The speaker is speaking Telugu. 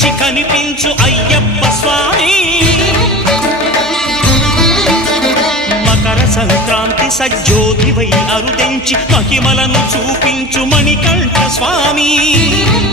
మించి కనిపించు అయ్యప్ప స్వామి మకర సంక్రాంతి సజ్జోతివై అరుదెంచి మహిమలను చూపించు మణికంఠ స్వామి